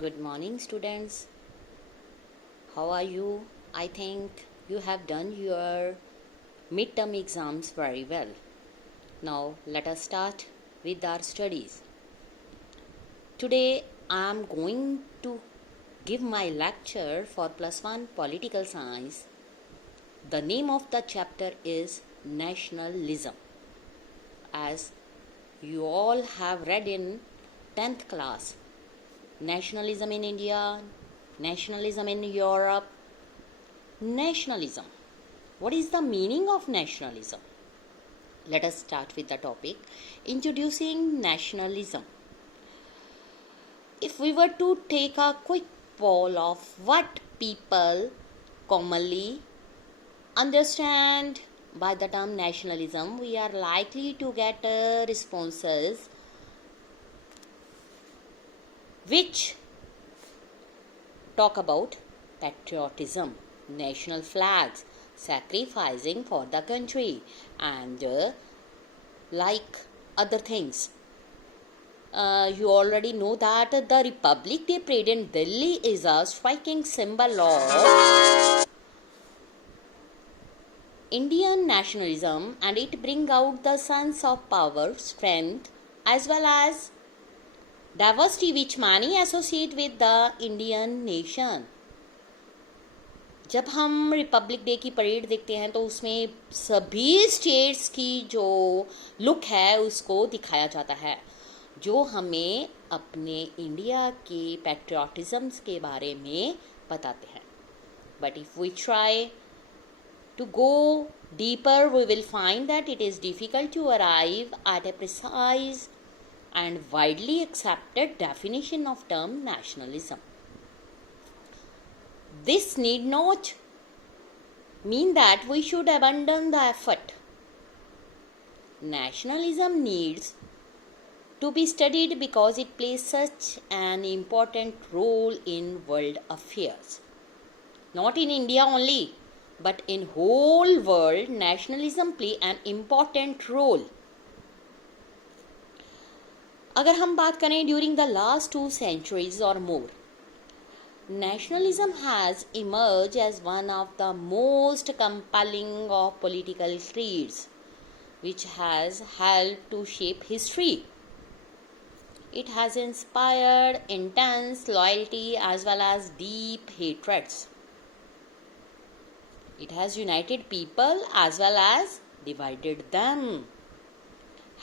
Good morning, students. How are you? I think you have done your midterm exams very well. Now, let us start with our studies. Today, I am going to give my lecture for plus 1 political science. The name of the chapter is Nationalism. As you all have read in 10th class, nationalism in India, nationalism in Europe. Nationalism. What is the meaning of nationalism? Let us start with the topic introducing nationalism. If we were to take a quick poll of what people commonly understand by the term nationalism, we are likely to get responses which talk about patriotism, national flags, sacrificing for the country, and like other things. You already know that the Republic Day parade in Delhi is a striking symbol of Indian nationalism, and it brings out the sense of power, strength, as well as diversity which many associate with the Indian nation. जब हम Republic day की parade देखते हैं तो उसमें सभी states की जो लुक है उसको दिखाया जाता है, जो हमें अपने इंडिया के पैट्रियोटिज्म्स के बारे में बताते हैं. But if we try to go deeper, we will find that it is difficult to arrive at a precise and widely accepted definition of term nationalism. This need not mean that we should abandon the effort. Nationalism needs to be studied because it plays such an important role in world affairs. Not in India only, but in whole world, nationalism play an important role. अगर हम बात करें during the last 2 centuries or more, nationalism has emerged as one of the most compelling of political creeds, which has helped to shape history. It has inspired intense loyalty as well as deep hatreds. It has united people as well as divided them,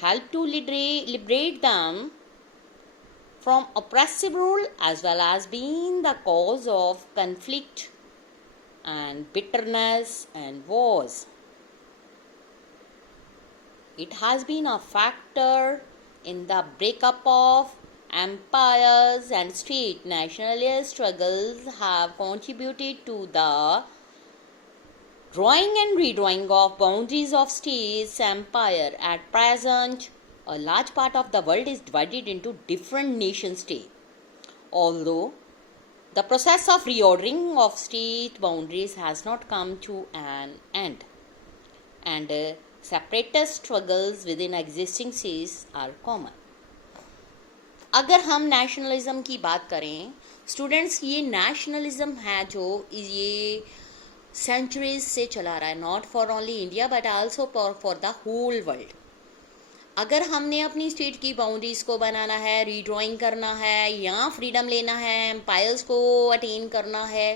helped to liberate them from oppressive rule as well as being the cause of conflict and bitterness and wars. It has been a factor in the breakup of empires and state. Nationalist struggles have contributed to the drawing and redrawing of boundaries of states empire. At present, a large part of the world is divided into different nation states. Although the process of reordering of state boundaries has not come to an end, and separatist struggles within existing states are common. अगर हम nationalism की बात करें students, ये nationalism है जो ये centuries से चला रहा है, not for only India but also for the whole world. अगर हमने अपनी स्टेट की बाउंड्रीज को बनाना है, रीड्राइंग करना है या फ्रीडम लेना है, एम्पायर्स को अटेन करना है,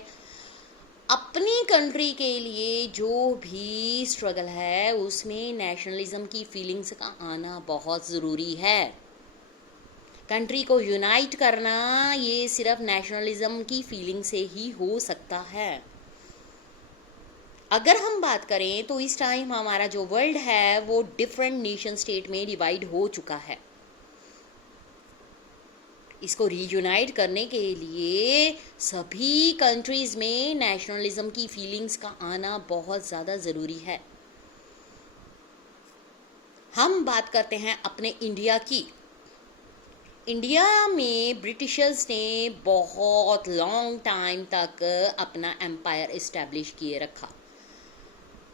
अपनी कंट्री के लिए जो भी स्ट्रगल है उसमें नेशनलिज्म की फीलिंग्स का आना बहुत ज़रूरी है. कंट्री को यूनाइट करना ये सिर्फ नेशनलिज्म की फीलिंग से ही हो सकता है. अगर हम बात करें तो इस टाइम हमारा जो वर्ल्ड है वो डिफरेंट नेशन स्टेट में डिवाइड हो चुका है. इसको रीयूनाइट करने के लिए सभी कंट्रीज में नेशनलिज्म की फीलिंग्स का आना बहुत ज़्यादा ज़रूरी है. हम बात करते हैं अपने इंडिया की. इंडिया में ब्रिटिशर्स ने बहुत लॉन्ग टाइम तक अपना एम्पायर इस्टेब्लिश किए रखा.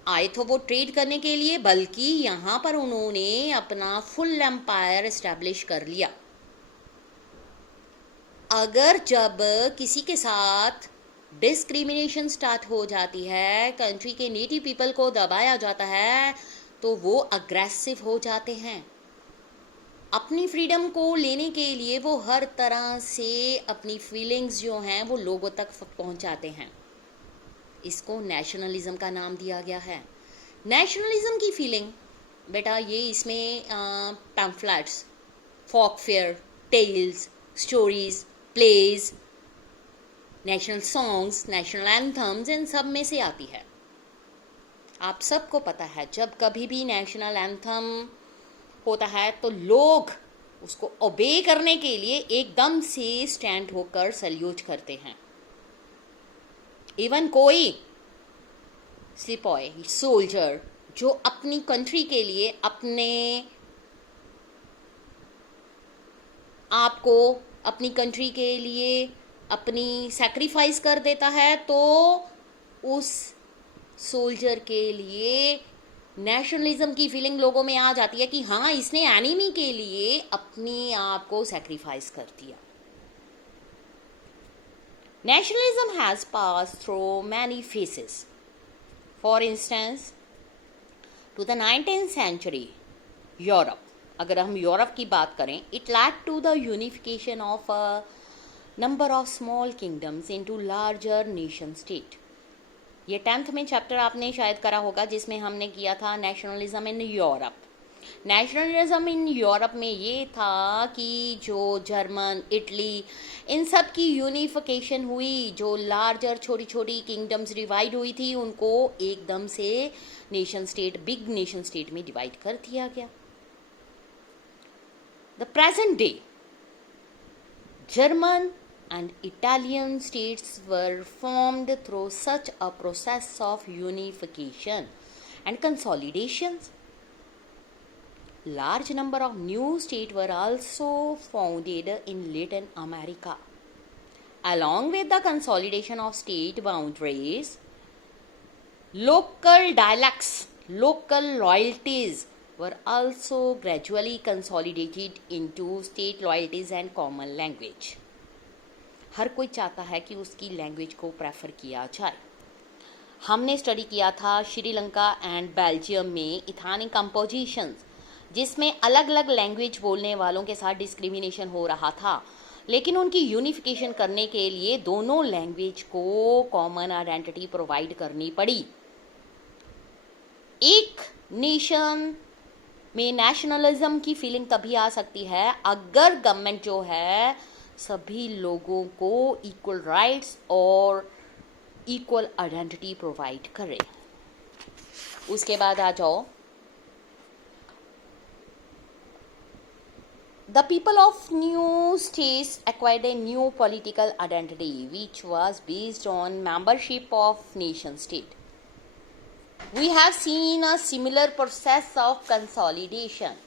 आए तो वो ट्रेड करने के लिए, बल्कि यहाँ पर उन्होंने अपना फुल एम्पायर इस्टेब्लिश कर लिया. अगर जब किसी के साथ डिस्क्रिमिनेशन स्टार्ट हो जाती है, कंट्री के नेटिव पीपल को दबाया जाता है, तो वो अग्रेसिव हो जाते हैं। अपनी फ्रीडम को लेने के लिए वो हर तरह से अपनी फीलिंग्स जो हैं वो लोगों तक पहुंचाते हैं। इसको नेशनलिज्म का नाम दिया गया है। नेशनलिज्म की फीलिंग बेटा, ये इसमें pamphlets, folk fair, tales, stories, plays, national songs, national anthems, इन सब में से आती है। आप सबको पता है जब कभी भी नेशनल एंथम होता है तो लोग उसको ओबे करने के लिए एकदम से स्टैंड होकर सल्यूट करते हैं। इवन कोई सिपाही, सोल्जर जो अपनी कंट्री के लिए अपने आप को, अपनी कंट्री के लिए अपनी सैक्रिफाइस कर देता है, तो उस सोल्जर के लिए नेशनलिज्म की फीलिंग लोगों में आ जाती है कि हाँ, इसने एनिमी के लिए अपनी आप को सैक्रिफाइस कर दिया। Nationalism has passed through many phases. For instance, to the 19th century, Europe. अगर हम यूरोप की बात करें, it led to the unification of a number of small kingdoms into larger nation state. ये 10th में chapter आपने शायद करा होगा जिसमें हमने किया था nationalism in Europe. Nationalism in Europe में ये था कि जो जर्मन, इटली, इन सब की यूनिफिकेशन हुई, जो लार्जर छोटी छोटी किंगडम्स डिवाइड हुई थी उनको एकदम से nation state, big nation state में डिवाइड कर दिया गया। The present day German and Italian states were formed through such a process of unification and consolidations. Large number of new states were also founded in Latin America. Along with the consolidation of state boundaries, local dialects, local loyalties were also gradually consolidated into state loyalties and common language. हर कोई चाहता है कि उसकी language को prefer किया जाए। हमने study किया था श्रीलंका एंड बेल्जियम में इथनिक कंपोजिशंस, जिसमें अलग अलग लैंग्वेज बोलने वालों के साथ डिस्क्रिमिनेशन हो रहा था, लेकिन उनकी यूनिफिकेशन करने के लिए दोनों लैंग्वेज को कॉमन आइडेंटिटी प्रोवाइड करनी पड़ी। एक नेशन में नेशनलिज्म की फीलिंग तभी आ सकती है अगर गवर्नमेंट जो है सभी लोगों को इक्वल राइट्स और इक्वल आइडेंटिटी प्रोवाइड करे। उसके बाद आ जाओ, the people of new states acquired a new political identity which was based on membership of nation state. We have seen a similar process of consolidation.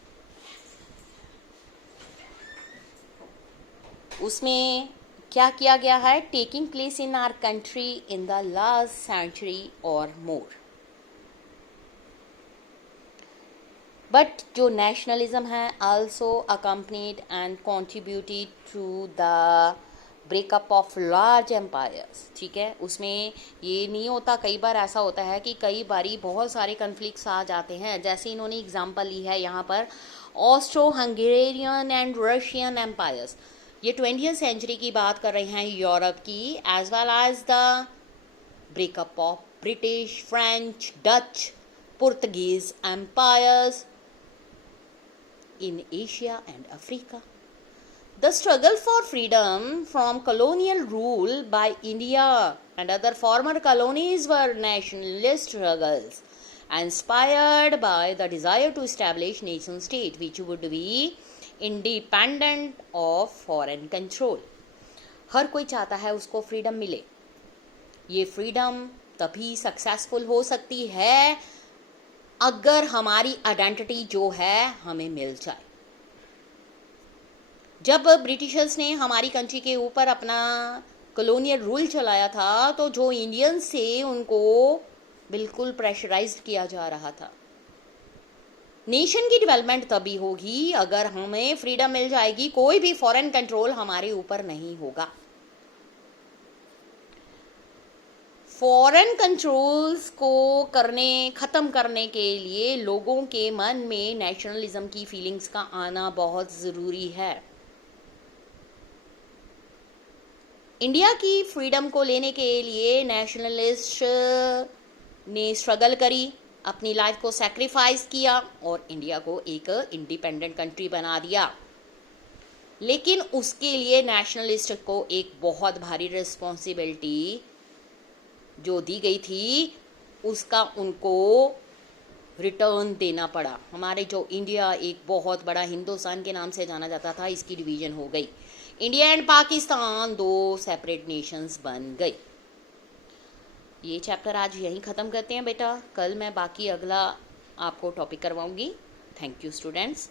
उसमें क्या किया गया है? Taking place in our country in the last century or more. But जो nationalism है also accompanied and contributed to the breakup of large empires. ठीक है, उसमें ये नहीं होता, कई बार ऐसा होता है कि कई बारी बहुत सारे कन्फ्लिक्ट्स आ जाते हैं। जैसे इन्होंने एग्जांपल ली है यहाँ पर Austro Hungarian and Russian empires. ये 20th सेंचुरी की बात कर रहे हैं यूरोप की, as well as the breakup of British, French, Dutch, Portuguese empires in Asia and Africa. The struggle for freedom from colonial rule by India and other former colonies were nationalist struggles inspired by the desire to establish nation state which would be independent of foreign control. हर कोई चाहता है उसको freedom मिले। ये freedom तभी successful हो सकती है अगर हमारी आइडेंटिटी जो है हमें मिल जाए। जब ब्रिटिशर्स ने हमारी कंट्री के ऊपर अपना कॉलोनियल रूल चलाया था तो जो इंडियंस थे उनको बिल्कुल प्रेशराइज्ड किया जा रहा था। नेशन की डेवलपमेंट तभी होगी अगर हमें फ्रीडम मिल जाएगी, कोई भी फॉरेन कंट्रोल हमारे ऊपर नहीं होगा। फॉरेन कंट्रोल्स को ख़त्म करने के लिए लोगों के मन में नेशनलिज्म की फीलिंग्स का आना बहुत ज़रूरी है। इंडिया की फ्रीडम को लेने के लिए नेशनलिस्ट ने स्ट्रगल करी, अपनी लाइफ को सैक्रिफाइस किया और इंडिया को एक इंडिपेंडेंट कंट्री बना दिया। लेकिन उसके लिए नेशनलिस्ट को एक बहुत भारी रिस्पॉन्सिबिलिटी जो दी गई थी उसका उनको रिटर्न देना पड़ा। हमारे जो इंडिया एक बहुत बड़ा हिंदुस्तान के नाम से जाना जाता था, इसकी डिवीज़न हो गई। India and Pakistan 2 separate Nations बन गई। ये चैप्टर आज यहीं ख़त्म करते हैं बेटा, कल मैं बाकी अगला आपको टॉपिक करवाऊंगी। Thank you students.